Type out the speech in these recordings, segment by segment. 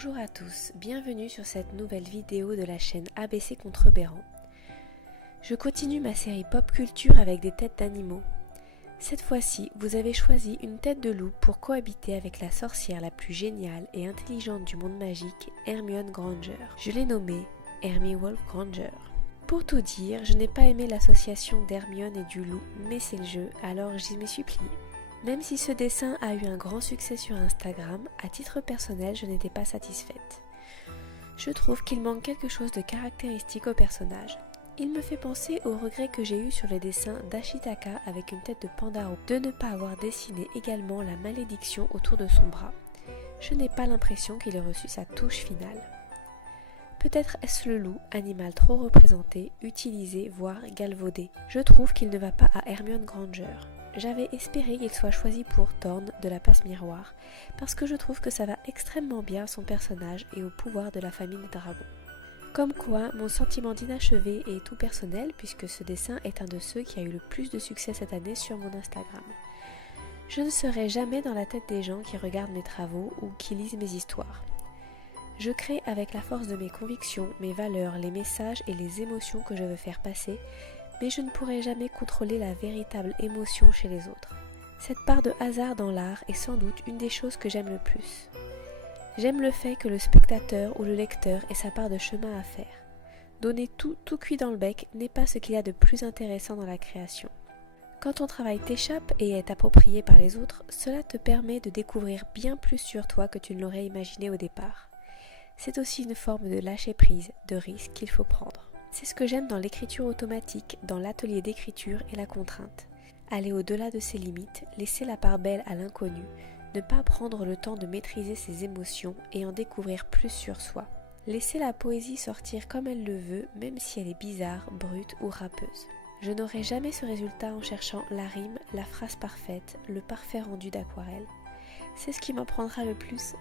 Bonjour à tous, bienvenue sur cette nouvelle vidéo de la chaîne ABC Contrebérant. Je continue ma série pop culture avec des têtes d'animaux. Cette fois-ci, vous avez choisi une tête de loup pour cohabiter avec la sorcière la plus géniale et intelligente du monde magique, Hermione Granger. Je l'ai nommée Hermiewolf Granger. Pour tout dire, je n'ai pas aimé l'association d'Hermione et du loup, mais c'est le jeu, alors j'y m'y suis pliée. Même si ce dessin a eu un grand succès sur Instagram, à titre personnel, je n'étais pas satisfaite. Je trouve qu'il manque quelque chose de caractéristique au personnage. Il me fait penser au regret que j'ai eu sur le dessin d'Ashitaka avec une tête de panda de ne pas avoir dessiné également la malédiction autour de son bras. Je n'ai pas l'impression qu'il ait reçu sa touche finale. Peut-être est-ce le loup, animal trop représenté, utilisé, voire galvaudé. Je trouve qu'il ne va pas à Hermione Granger. J'avais espéré qu'il soit choisi pour Thorn de la passe miroir, parce que je trouve que ça va extrêmement bien à son personnage et au pouvoir de la famille des dragons. Comme quoi, mon sentiment d'inachevé est tout personnel, puisque ce dessin est un de ceux qui a eu le plus de succès cette année sur mon Instagram. Je ne serai jamais dans la tête des gens qui regardent mes travaux ou qui lisent mes histoires. Je crée avec la force de mes convictions, mes valeurs, les messages et les émotions que je veux faire passer, mais je ne pourrai jamais contrôler la véritable émotion chez les autres. Cette part de hasard dans l'art est sans doute une des choses que j'aime le plus. J'aime le fait que le spectateur ou le lecteur ait sa part de chemin à faire. Donner tout cuit dans le bec n'est pas ce qu'il y a de plus intéressant dans la création. Quand ton travail t'échappe et est approprié par les autres, cela te permet de découvrir bien plus sur toi que tu ne l'aurais imaginé au départ. C'est aussi une forme de lâcher prise, de risque qu'il faut prendre. C'est ce que j'aime dans l'écriture automatique, dans l'atelier d'écriture et la contrainte. Aller au-delà de ses limites, laisser la part belle à l'inconnu, ne pas prendre le temps de maîtriser ses émotions et en découvrir plus sur soi. Laisser la poésie sortir comme elle le veut, même si elle est bizarre, brute ou râpeuse. Je n'aurai jamais ce résultat en cherchant la rime, la phrase parfaite, le parfait rendu d'aquarelle. C'est ce qui m'en prendra le plus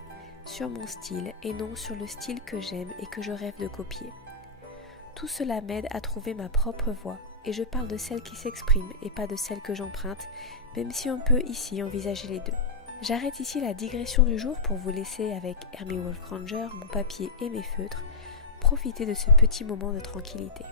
sur mon style et non sur le style que j'aime et que je rêve de copier. Tout cela m'aide à trouver ma propre voix, et je parle de celle qui s'exprime et pas de celle que j'emprunte, même si on peut ici envisager les deux. J'arrête ici la digression du jour pour vous laisser avec Hermiewolf Granger, mon papier et mes feutres, profiter de ce petit moment de tranquillité.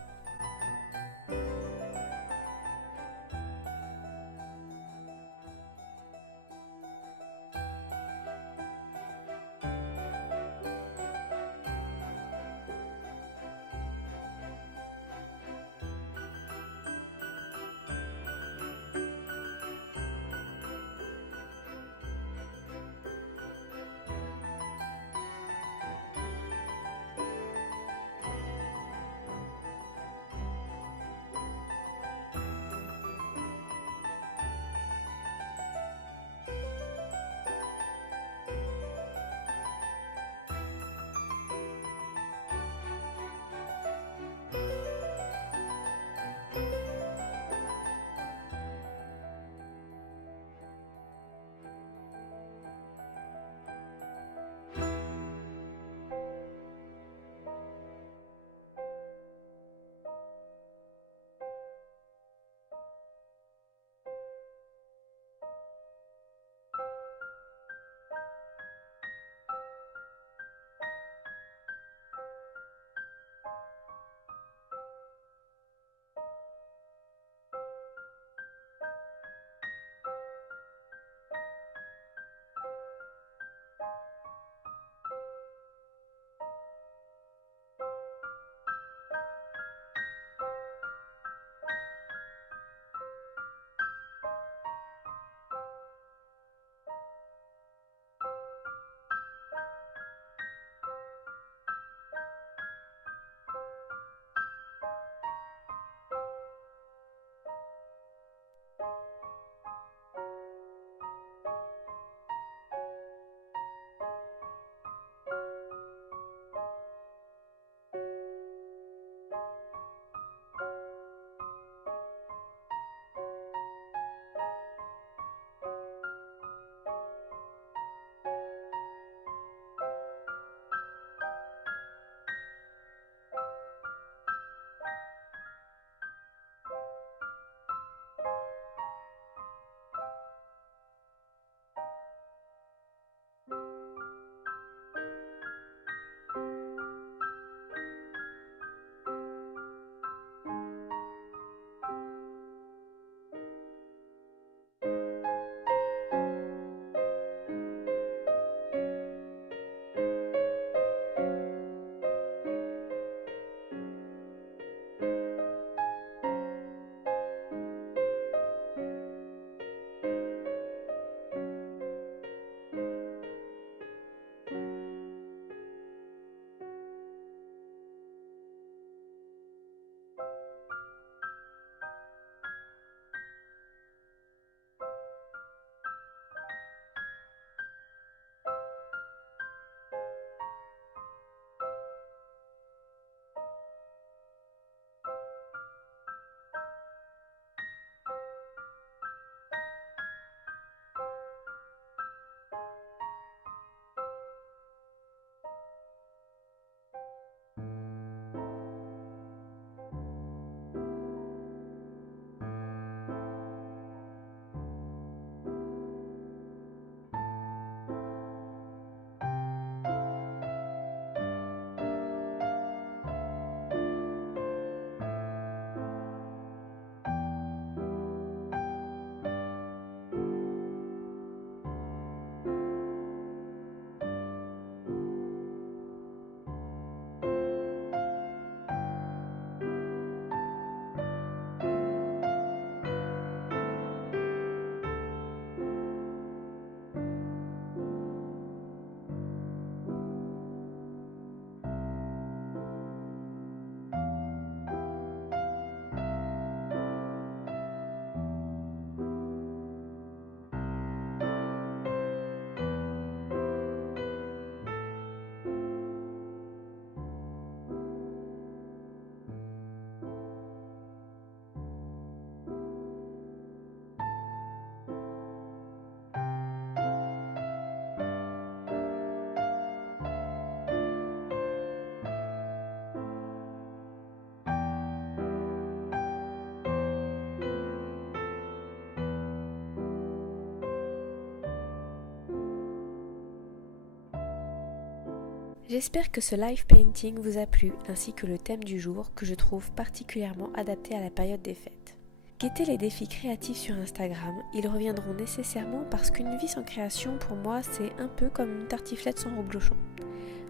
J'espère que ce live painting vous a plu, ainsi que le thème du jour que je trouve particulièrement adapté à la période des fêtes. Guettez les défis créatifs sur Instagram, ils reviendront nécessairement parce qu'une vie sans création pour moi c'est un peu comme une tartiflette sans reblochon.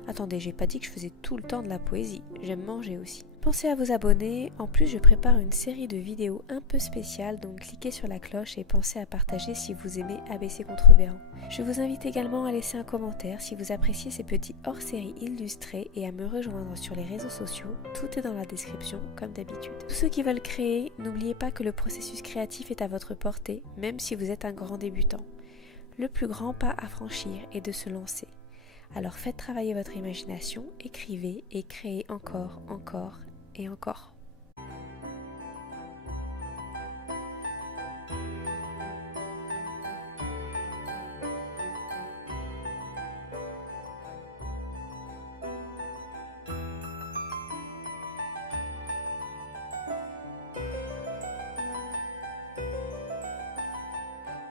Attendez, j'ai pas dit que je faisais tout le temps de la poésie, j'aime manger aussi. Pensez à vous abonner, en plus je prépare une série de vidéos un peu spéciales, donc cliquez sur la cloche et pensez à partager si vous aimez ABC Contrebéran. Je vous invite également à laisser un commentaire si vous appréciez ces petits hors-série illustrés et à me rejoindre sur les réseaux sociaux, tout est dans la description comme d'habitude. Tous ceux qui veulent créer, n'oubliez pas que le processus créatif est à votre portée, même si vous êtes un grand débutant. Le plus grand pas à franchir est de se lancer. Alors faites travailler votre imagination, écrivez et créez encore et encore.